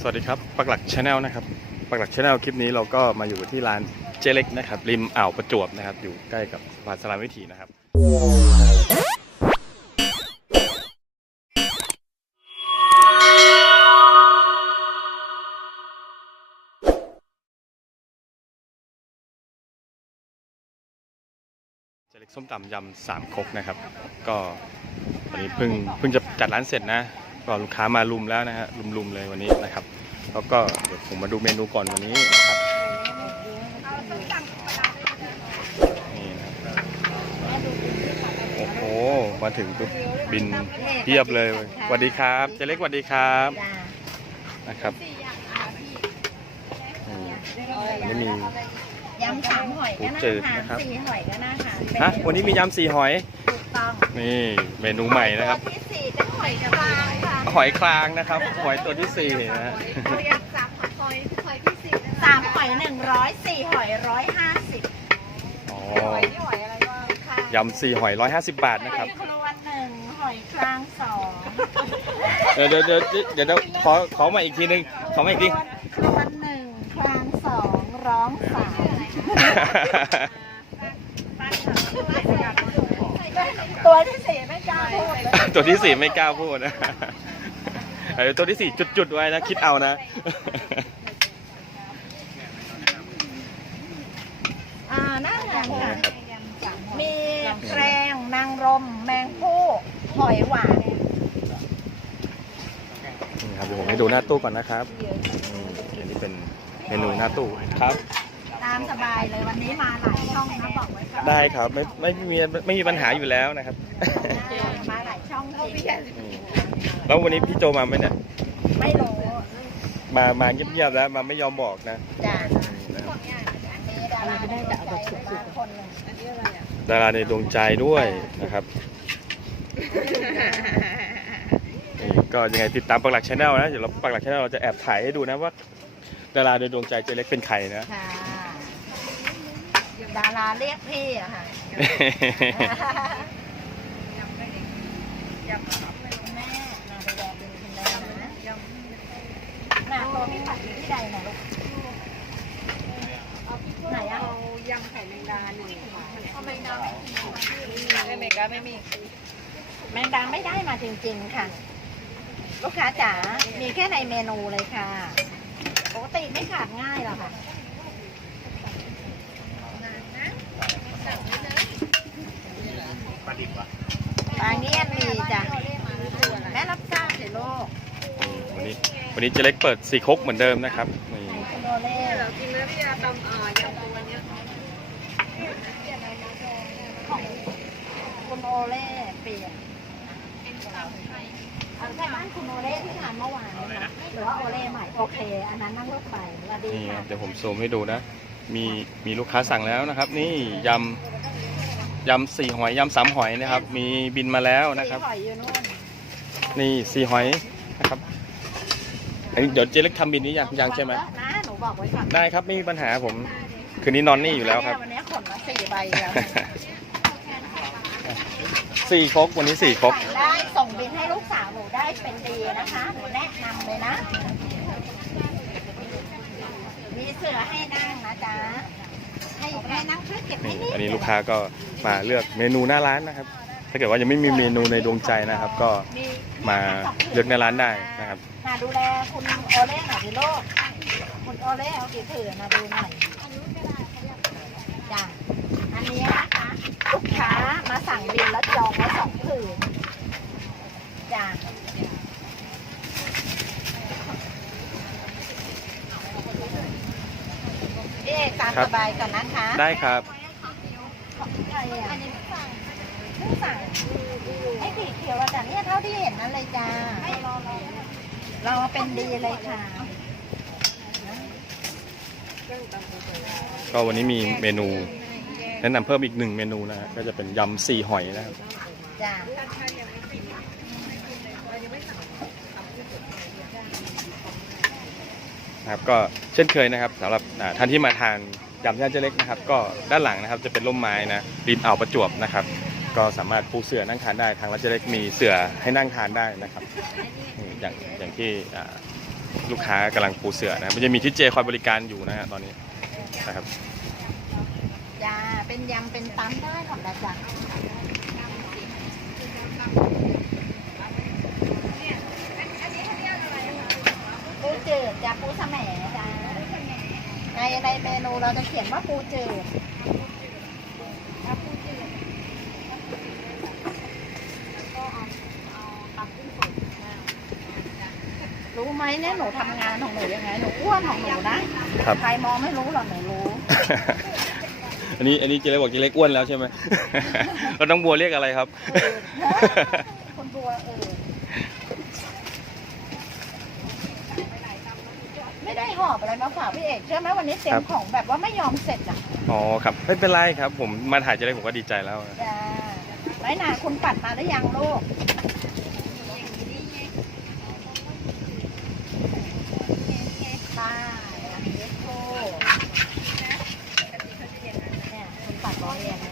สวัสดีครับปักหลักชาแนลนะครับปักหลักชาแนลคลิปนี้เราก็มาอยู่ที่ร้านเจเล็กนะครับ ริมอ่าวประจวบนะครับ อยู่ใกล้กับวานสลามวิถีนะครับ เจเล็กส้มตำยำสามคกนะครับ ก็วันนี้เพิ่งเพิ่งจะจัดร้านเสร็จนะ ก็ลูกค้ามาลุมแล้วนะฮะลุมๆเลยวันนี้นะครับ แล้วก็เดี๋ยวผมมาดูเมนูก่อนวันนี้นะครับนี่นะโอ้โหมาถึงปุ๊บบินเทียบเลยสวัสดีครับเจเล็กสวัสดีครับนะครับอืมอันนี้มี ยำสามหอยก็ปูน่าจืดทานนะครับสี่หอยก็น่าทานฮะวันนี้มียำสี่หอย ถูกต้องนี่เมนูใหม่นะครับ ตัวที่สี่เป็นหอยกลางค่ะหอยคลางนะครับ หอยตัวที่สี่นะฮะเรายำสามหอยหอยที่สี่สามหอยหนึ่งร้อยสี่หอยร้อยห้าสิบอ๋อนี่หอยอะไรบ้างค่ะยำสี่หอยร้อยห้าสิบบาทนะครับหอยครวนหนึ่งหอยคลางสองเดี๋ยวเดี๋ยวเดี๋ยวเดี๋ยวเดี๋ยวขอขอมาอีกทีนึงขอมาอีกทีครวนหนึ่งคลางสองร้องสาม ตัวที่สี่ไม่กล้าพูดเลยตัวที่สี่ไม่กล้าพูดนะเออตัวที่สี่จุดๆไว้นะ คิดเอานะ อ่าน่าทานค่ะมีแกรงนางรม แมงผู้หอยหวานนี่ครับเดี๋ยวผมให้ดูหน้าตู้ก่อนนะครับอืมอันนี้เป็นเมนูหน้าตู้ครับ ตามสบายเลยวันนี้มาหลายช่องนะบอกไว้ก่อนได้ครับไม่ไม่มีไม่มีปัญหาอยู่แล้วนะครับ มาหลายช่องจริงอืมแล้ววันนี้พี่โจมาไหมเนี่ยไม่รู้มามาเงียบๆแล้วมาไม่ยอมบอกนะจ้ะอืมนะครับมีดาราได้แต่เอาแบบสุดๆคนหนึ่งดาราในดวงใจด้วยนะครับนี่ก็ยังไงติดตามปักหลักชาแนลนะ เดี๋ยวเราปักหลักชาแนลเราจะแอบถ่ายให้ดูนะว่า ดาราในดวงใจเจเล็กเป็นใครนะค่ะ ดาราเรียกพี่อะค่ะคุณแม่มาดูแลเป็นคุณแม่นะน่ะตัวพี่ผัดอยู่ที่ใดนะลูกไหนอะเอายำไข่แมงดาหนึ่งค่ะทำไมดาไม่เมกาไม่มี แมงดาไม่ได้มาจริง ๆ ค่ะ ลูกค้าจ๋ามีแค่ในเมนูเลยค่ะปกติไม่ขาดง่ายหรอกค่ะ ปลาเงี้ยนมีจ้ะแม่รับจ้างเสียโลกวันนี้วันนี้เจเล็กเปิดสี่ครกเหมือนเดิมนะครับนี่คุณโอเล่เรากินแล้วพี่ยาตำอ่ายำตัวเนี้ยของคุณโอเล่เปลี่ยนเอาใช่บ้านคุณโอเล่ที่ทานเมื่อวานนะคะหรือว่าโอเล่ใหม่โอเค อันนั้นนั่งรถไฟสวัสดีนี่คค่ะรับเดี๋ยวผมซูมให้ดูนะ มีมีลูกค้าสั่งแล้วนะครับ นี่ยำยำสี่หอยยำสามหอยนะครับ มีบินมาแล้วนะครับสีหอยอยู่นู่นนี่สี่หอยนะครับอันนี้เดี๋ยวเจเล็กทำบินนี้ยังยังใช่ไหมนะ หนูบอกไว้ก่อนได้ครับไม่มีปัญหาผม คืนนี้นอนนี่อยู่แล้วครับ วันนี้ขนมาสี่ใบแล้วสี่ครกวันนี้สี่ครกสั่งได้ส่งบินให้ลูกสาวหนูได้เป็นดีนะคะ หนูแนะนำเลยนะ มีเสือให้นั่งนะจ๊ะให้ให้นั่งช่วยเก็บให้นี่นิดอันนี้ลูกค้าก็มาเลือกเมนูหน้าร้านนะครับ ถ้าเกิดว่ายังไม่มีเมนูในดวงใจนะครับ ก็มีมาเลือกในร้านได้นะครับ มาดูแลคุณโอเล่หน่อยดิโลกคุณโอเล่เอากี่ถือมาดูหน่อยจ้ะอันนี้นะคะลูกค้ามาสั่งบินแล้วจองไว้สองผืนจ้ะพี่เอกตาม ครัสบบายก่อนนะคะได้ครับใครอะอันนี้สั่งเพิ่งสั่งไอ้ผีเขียวอะจ้ะเนี่ยเท่าที่เห็นนั่นเลยจ้าเราเป็นดีเลยค่ะ ก็วันนี้มีเมนูแนะนำเพิ่มอีกหนึ่งเมนูนะฮะก็จะเป็นยำสี่หอยนะครับจ้านะครับก็เช่นเคยนะครับสำหรับอ่าท่านที่มาทาน ยำย่าเจเล็กนะครับ ก็ด้านหลังนะครับจะเป็นร่มไม้นะริมอ่าวประจวบนะครับ ก็สามารถปูเสื่อนั่งทานได้ทางร้านเจเล็กมีเสื่อให้นั่งทานได้นะครับอย่างอย่างที่ลูกค้ากำลังปูเสื่อนะมันจะมีทิเจคอยบริการอยู่นะฮะตอนนี้นะครับจ้าเป็นยำเป็นตำได้หมดแล้วจ้ะปูจืดจ้ะปูสแหม ในในเมนูเราจะเขียนว่าปูจืดรู้ไหมเนี่ยหนูทำงานของหนูยังไงหนูอ้วนของหนูนะครับ ใครมองไม่รู้หรอกหนูรู้ อันนี้อันนี้เจเล็กบอกเจเล็กอ้วนแล้วใช่ไหมเราต้องบัวเรียกอะไรครับ คนบัวเออ ไม่ได้หอบอะไร มาฝากพี่เอกเชื่อไหมวันนี้เตรียครัมบของแบบว่าไม่ยอมเสร็จอะอ๋อครับไม่เป็นไรครับ ผมมาถ่ายเจเล็กผมก็ดีใจแล้วนะจ้าไว้นาคุณปัดมาหรือยังลูกป้าอันนี้โคเนี่ยคุณปัดร้องเรียนนะ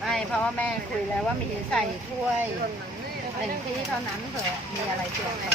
ไม่เพราะว่าแม่คุยแล้วว่ามีใส่ถ้วยหนึ่งที่เท่านั้นเถอะมีอะไรเกี่ยวกับ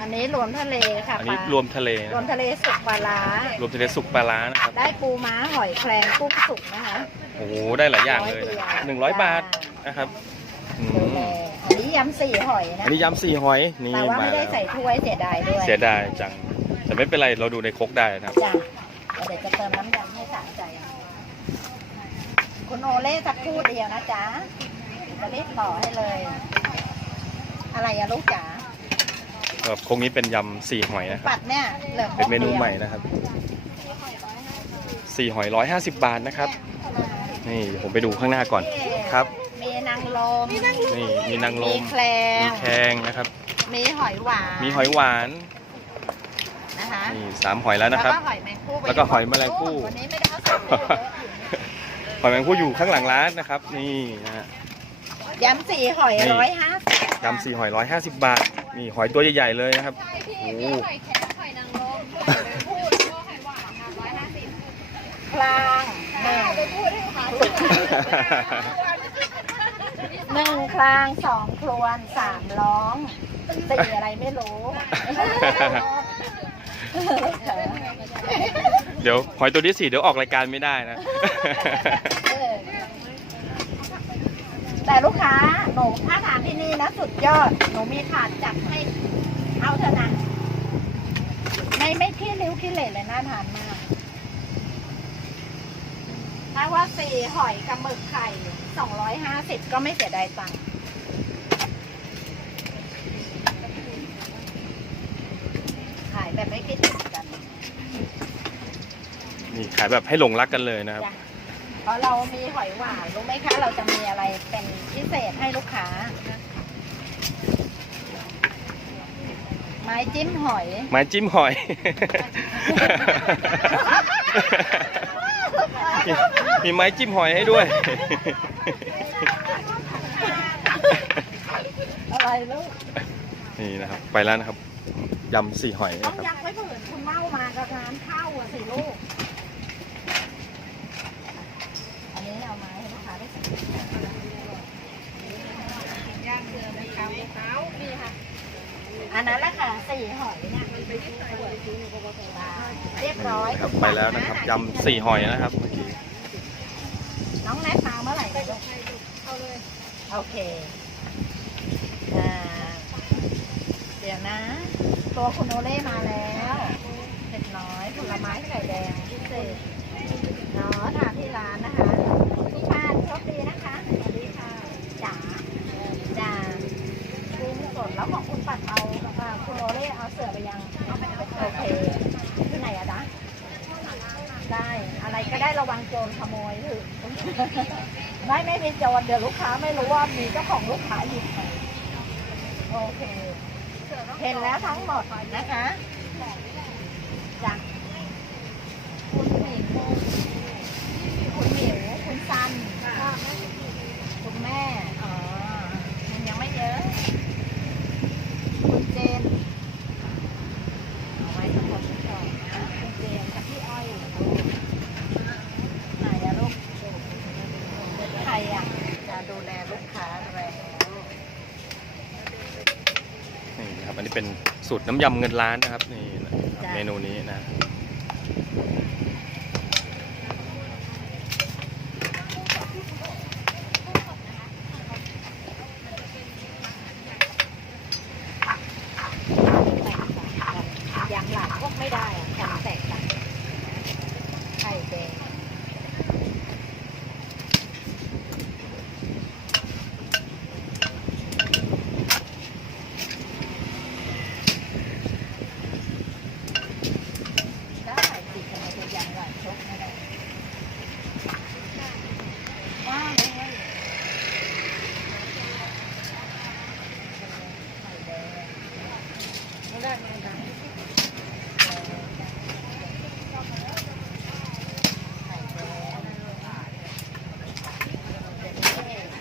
อั นนี้รวมทะเลค่ะอันปนี้ลารวมทะเลนะรวมทะเลสุกปลาร้ารวมทะเลสุกปลาร้านะครับ ได้ปูม้าหอยแครงกุ้งสุกนะคะ โอ้โหได้หลายอย่างเลยนะร้อยเดียวหนึ่งร้อยบาทนะครับอืดูมแลอันนี้ยำสี่หอยนะอันนี้ยำสี่หอยนี่แต่ว่ามาไม่ได้แล้วใส่ถ้วยเสียดายด้วยเสียดายจัง แต่ไม่เป็นไรเราดูในครกได้นะครับ จ้ะเดี๋ยวจะเติมน้ำยำให้สะใจคุณโอเล่สักครู่เดียวนะจ๊ะจะรีบต่อให้เลย อะไรอะลูกจ๋า แบบคงนี้เป็นยำสี่หอยนะครับ ปัดเนี่ยเหลือครเป็นบเมนูดียวใหม่นะครับสี่หอยร้อยห้าสิบบาทนะครับ นี่ผมไปดูข้างหน้าก่อนครับ มีนางลมนี่มีนางลมีมแคลมีงแคงนะครับ มีหอยหวานมีหอยหวานนะคะนี่สามหอยแล้วนะครับ แล้วก็หอยแมงผู้ไปแล้วก็หอยแมลงภู่วันนี้ไม่ได้เอาใส่ตู้เยอะอยู่หอยแมงผู้อยู่ข้างหลังร้านนะครับ นี่นะฮะยำสี่หอยนี่ร้อยห้าสิบยำสี่หอยร้อยห้าสิบบาท นี่หอยตัวใหญ่ๆเลยนะครับโอ้โหกลางหนึ่งหนึ่งคลางสองครวนสามร้องสี่อะไรไม่รู้ เดี๋ยวหอยตัวที่สี่เดี๋ยวออกรายการไม่ได้นะเออ แต่ลูกค้าหนูถ้าทานที่นี่นะสุดยอด หนูมีถาดจัดให้เอาเถอะนะไม่ไม่ขี้ริ้วขี้เหร่เลยน่าทานมากถ้าว่าสี่หอยกับหมึกไข่สองร้อยห้าสิบก็ไม่เสียดายตังค์ขายแบบไม่คิดถึงกัน นี่ขายแบบให้หลงรักกันเลยนะครับ จ้ะเพ ราะเรามีหอยหวานรู้ไหมคะ เราจะมีอะไรเป็นพิเศษให้ลูกค้า ไม้จิ้มหอยไม้จิ้มหอย มีมีไม้จิ้มหอยให้ด้วย อะไรลูกนี่นะครับ ไปแล้วนะครับยำสี่หอยต้อนะงครับ ยักไว้เผื่อคุณเมามากับร้านข้าวอะสิลูก อันนี้เอามาให้ลูกค้าได้สิ ย่างเกลือในข้าวข้าวนี่ค่ะ อันนั้นแหละค่ะสี่หอยเนี่ยเรียบร้อยครับไปแล้วนะครับยำสี่หอยนะครับเมื่อกี้น้องแนทมาเมื่อไหร่ลูกโอเคอ่าเดี๋ยวนะ ตัวคุณโอเล่มาแล้วเล็กน้อยผลไม้ไข่แดงพิเศษเนาะทานที่ร้านนะคะทุกท่านโชคดีนะคะสวัสดีค่ะจ๋าจ๋ากุ้งสดแล้วของคุณปัดเอาอ่าคุณโอเล่เอาเสือไปยังโอเคที่ไหนอะจ๊ะได้ อะไรก็ได้ระวัง โจรขโมยเถอะไม่ไม่มีโจรเดี๋ยวลูกค้าไม่รู้ว่ามีเจ้าของลูกค้าหยิบไปโอเค เห็นแล้วทั้งหมดนะคะจ้ะคุณหมิวคุณหมิวคุณซันคุณแม่ อ๋อ มันยังไม่เยอะ คุณเจนเอาไว้ทั้งหมดก่อนนะคุณเจนกับพี่อ้อยไหนอะ เป็นสูตร น้ำยำเงินล้านนะครับนี่นะครับจ้ะเมนูนี้นะ ยำหลานพวกไม่ได้อะยำแตกต่างไข่แดงได้สิทำไมจะยำหลานชกไม่ได้ว้าวเลยไข่แดงไม่ได้ไม่ได้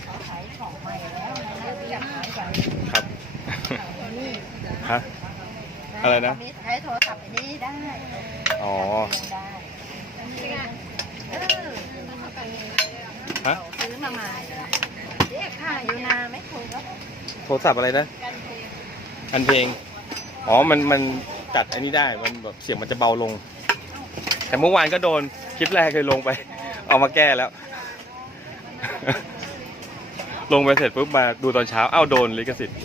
เขาขายของใหม่แล้วนะเริ่มจากขายจาก ครับ นี่ ฮะ อะไรนะ ใช้โทรศัพท์อันนี้ได้ อ๋อ ได้อันนี้เออ ฮะ ซื้อมาใหม่เรียกค่าอยู่นาไม่ถูกก็ โทร ศัพท์อะไรนะอันเพลง อ๋อ มันมันจัดอันนี้ได้ มันแบบเสียงมันจะเบาลง แต่เมื่อวานก็โดนคลิปแรกเคยลงไป เอามาแก้แล้ว ลงไปเสร็จปุ๊บมาดูตอนเช้าอ้าวโดนลิขสิทธิ์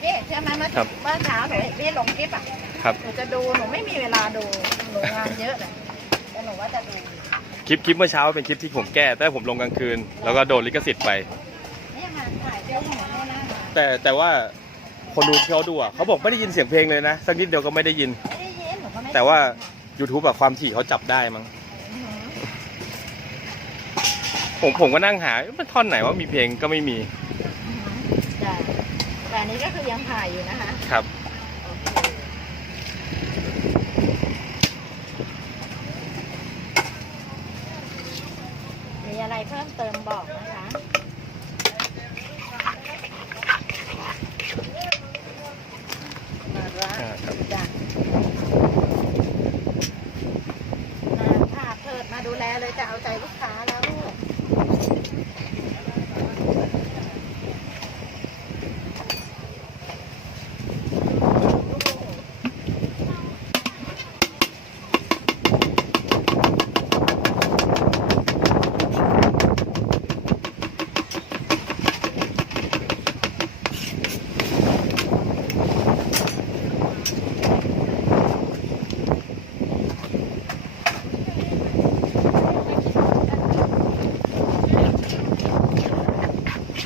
เอ๊ะเชื่อไหมเมื่อครับเมื่อเช้าหนูเห็นพี่ลงคลิปอะครับ หนูจะดูหนูไม่มีเวลาดูหนูงานเยอะเลยแต่หนูว่าจะดูคลิปคลิปเมื่อเช้าเป็นคลิปที่ผมแก้ แต่ผมลงกลางคืน แล้วก็โดนลิขสิทธิ์ไป เนี่ยมาถ่ายเจ้าหนูไม่น่ามา แต่แต่ว่าคนดูที่เขาดูอะเขาบอกไม่ได้ยินเสียงเพลงเลยนะสักนิดเดียวก็ไม่ได้ยิน ไม่ได้ยินหนูก็ไม่แต่ว่า YouTube แบบความถี่เขาจับได้มั้งอือหือผมผมก็นั่งหาเอ๊ะมันท่อนไหนว่ามีเพลงก็ไม่มีอือหือจ้ะแต่อันนี้ก็คือยังถ่ายอยู่นะคะ ครับ มีอะไรเพิ่มเติมบอกนะคะมาละ อ่าครับ จ้ะมาค่ะเพิดมาดูแลเลยจะเอาใจลูกค้าแล้วลูก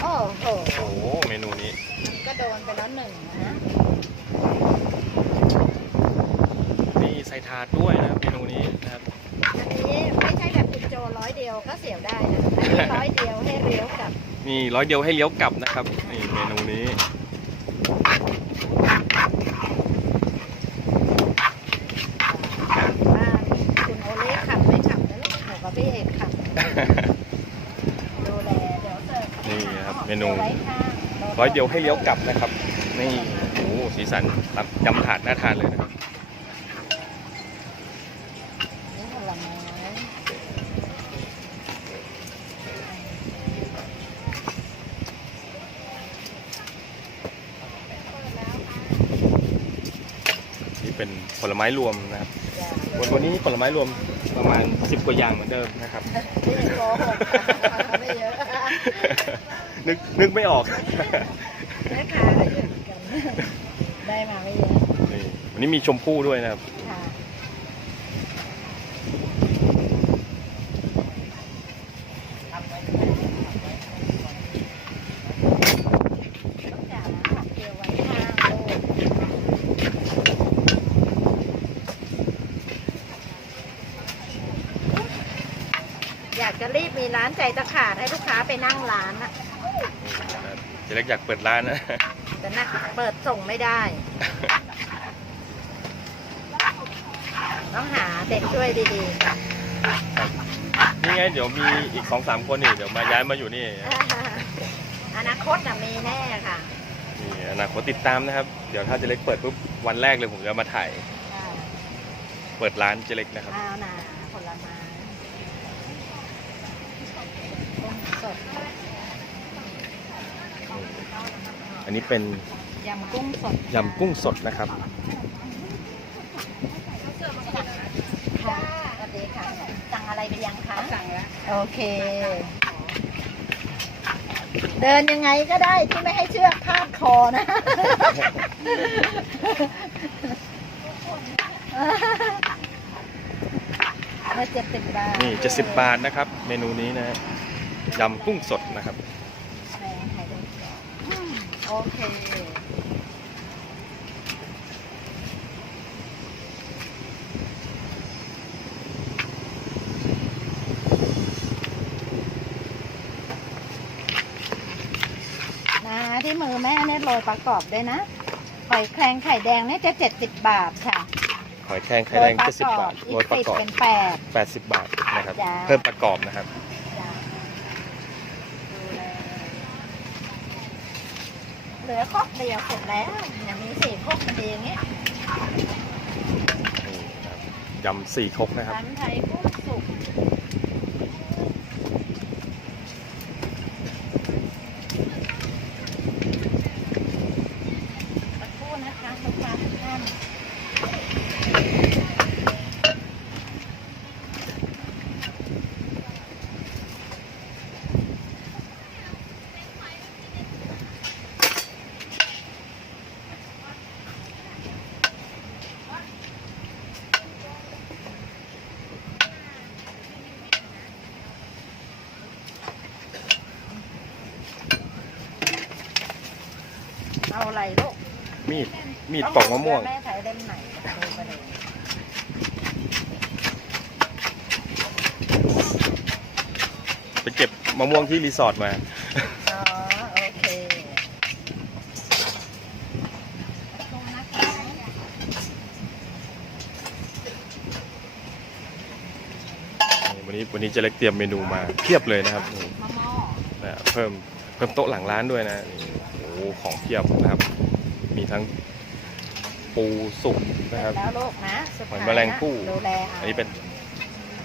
โอ้โห โอ้โหเมนูนี้ ก็โดนไปแล้วหนึ่งนะ มีใส่ถาดด้วยนะครับเมนูนี้นะครับ อันนี้ไม่ใช่แบบคุณโจร้อยเดียวก็เสียบได้นะ อันนี้ร้อยเดียวให้เลี้ยวกลับมีร้อยเดียวให้เลี้ยวกลับนะครับนี่เมนูนี้ว่าคุณโอเล่ขับไม่ขับนะลูกหนูกับพี่เอกขับดูแลเดี๋ยวเสิร์ฟนี่นะครับเมนู ไว้ข้างร้อยเดียวให้เลี้ยวกลับนะครับ นี่โอ้โหสีสันรับยำถาดน่าทานเลยนะครับ เป็นผลไม้รวมนะครับจ้ะวันวันนี้ผลไม้รวมประมาณ10กว่าอย่างเหมือนเดิมนะครับพี่โกหกเขาไม่เยอะนึกนึกไม่ออกแม่ค้าก็เยอะเหมือนกันได้มาไม่เยอะนี่วันนี้มีชมพู่ด้วยนะครับ ค่ะต้องจ่ายนะผักเกลือไว้ข้างลูกอยาก จะรีบมีร้านใจตะขาดให้ลูกค้าไปนั่งร้านอะเจะเล็กอยากเปิดร้านนะ แต่นะเปิดส่งไม่ได้ ต้องหาเด็กช่วยดีๆค่ะนี่ไงเดี๋ยวมีอีกสองสามคนนี่เดี๋ยวมาย้ายมาอยู่นี่อนาคตน่ะมีแน่ค่ะนี่อนาคตติดตามนะครับ เดี๋ยวถ้าเจเล็กเปิดปุ๊บวันแรกเลยผมจะมาถ่ายอ่าเปิดร้านเจเล็กนะครับข้าวนาผลไม้ต้มสด อั นนี้เป็นยำกุ้งสดยำกุ้งสดนะครับค่ะสวัสดีค่ะสั่งอะไรไปยังคะสั่งแล้วโอเค เดินยังไงก็ได้ที่ไม่ให้เชือกพาดคอนะมาเจ็ดสิบบาทนี่จะสิบบาทนะครับ เมนูนี้นะยำกุ้งสดนะครับอืมโอ เค นะที่มือแม่เนี่ยโรยประกอบด้วยนะหอยแครงไข่แดงเนี่ยจะเจ็ดสิบบาทค่ะ หอยแครงไข่แดงเจ็ดสิบบาทโรโรยยปประระกกออบบเป็นแปดแปดสิบบาทนะครับ จ้าเพิ่มประกอบนะครับ ลือครกเดียวเสร็จแล้วยังมีสี่ครกมันดีอย่างเงี้ยนี่นะครับยำสี่ครกนะครับร้านไทยกุ้งสุกสักครู่นะคะลูกค้าทุกท่าน เอาอะไรลูกมีด มีดปอกมะม่วง แม่ใช้เล่มไหนไปเลยไปเก็บมะม่วงที่รีสอร์ทมา อ๋อโอเควันนี้วันนี้เจะเล็กเตรียมเมนูมาเพียบเลยนะครับนี่มะม่อนะเพิ่มเพิ่มโต๊ะหลังร้านด้วยนะนี่ ของเพียบนะครับ มีทั้งปูสุกนะครับแล้วลูกนะสุดหอยท้าแมลงภู่ดูแลอันนี้เป็น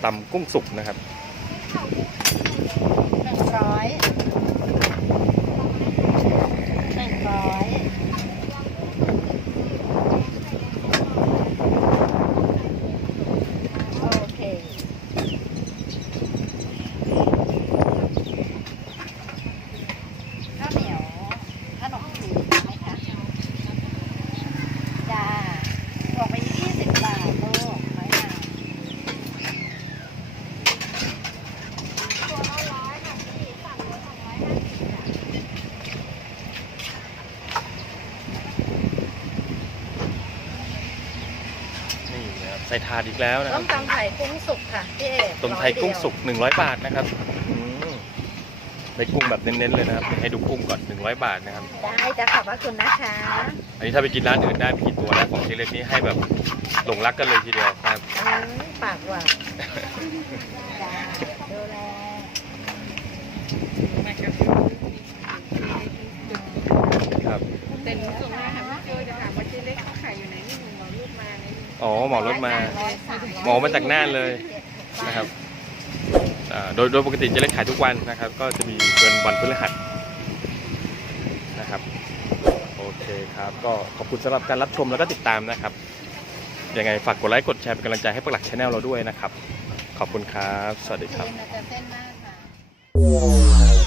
ตำกุ้งสุกนะครับหนึ่งร้อยหนึ่งร้อยโอเค ข้าวเหนียวขนมจีนไหมคะจ้าบอกไปยี่สิบบาทลูกน้อยหนา นี่นะครับ ใส่ถาดอีกแล้วนะคต้รับมตำไทยกุ้งสุกค่ะพี่เอกต้มไทยกุ้งสุก 100 บาทนะครับอืมได้กุ้งแบบเน้นๆเลยนะครับให้ดูกุ้งก่อน 100 บาทนะครับได้จะขอบพระคุณนะคะอันนี้ถ้าไปกินร้านอื่นได้ไปกี่ตัวนะของเจ๊เล็กนี่ให้แบบหลงรักกันเลยทีเดียวนะครับอืมปากหวานจ้าดูแลมันก็ครับ แต่หนูส่งมา มาในนี่อ๋อหมอรถมาร้อยสามร้อยหมอมาจากน่านเลยนะครับอ่าโดยโดยปกติเจ๊เล็กขายทุกวันนะครับ ก็จะมีเป็นวันพฤหัสนะครับโอเคครับก็ขอบคุณสำหรับการรับชมแล้วก็ติดตามนะครับยังไงฝากกดไลค์กดแชร์เป็นกำลังใจให้ปักหลักชาแนลเราด้วยนะครับ ขอบคุณครับ สวัสดีครับ เส้นน่าจะเส้นมากค่ะ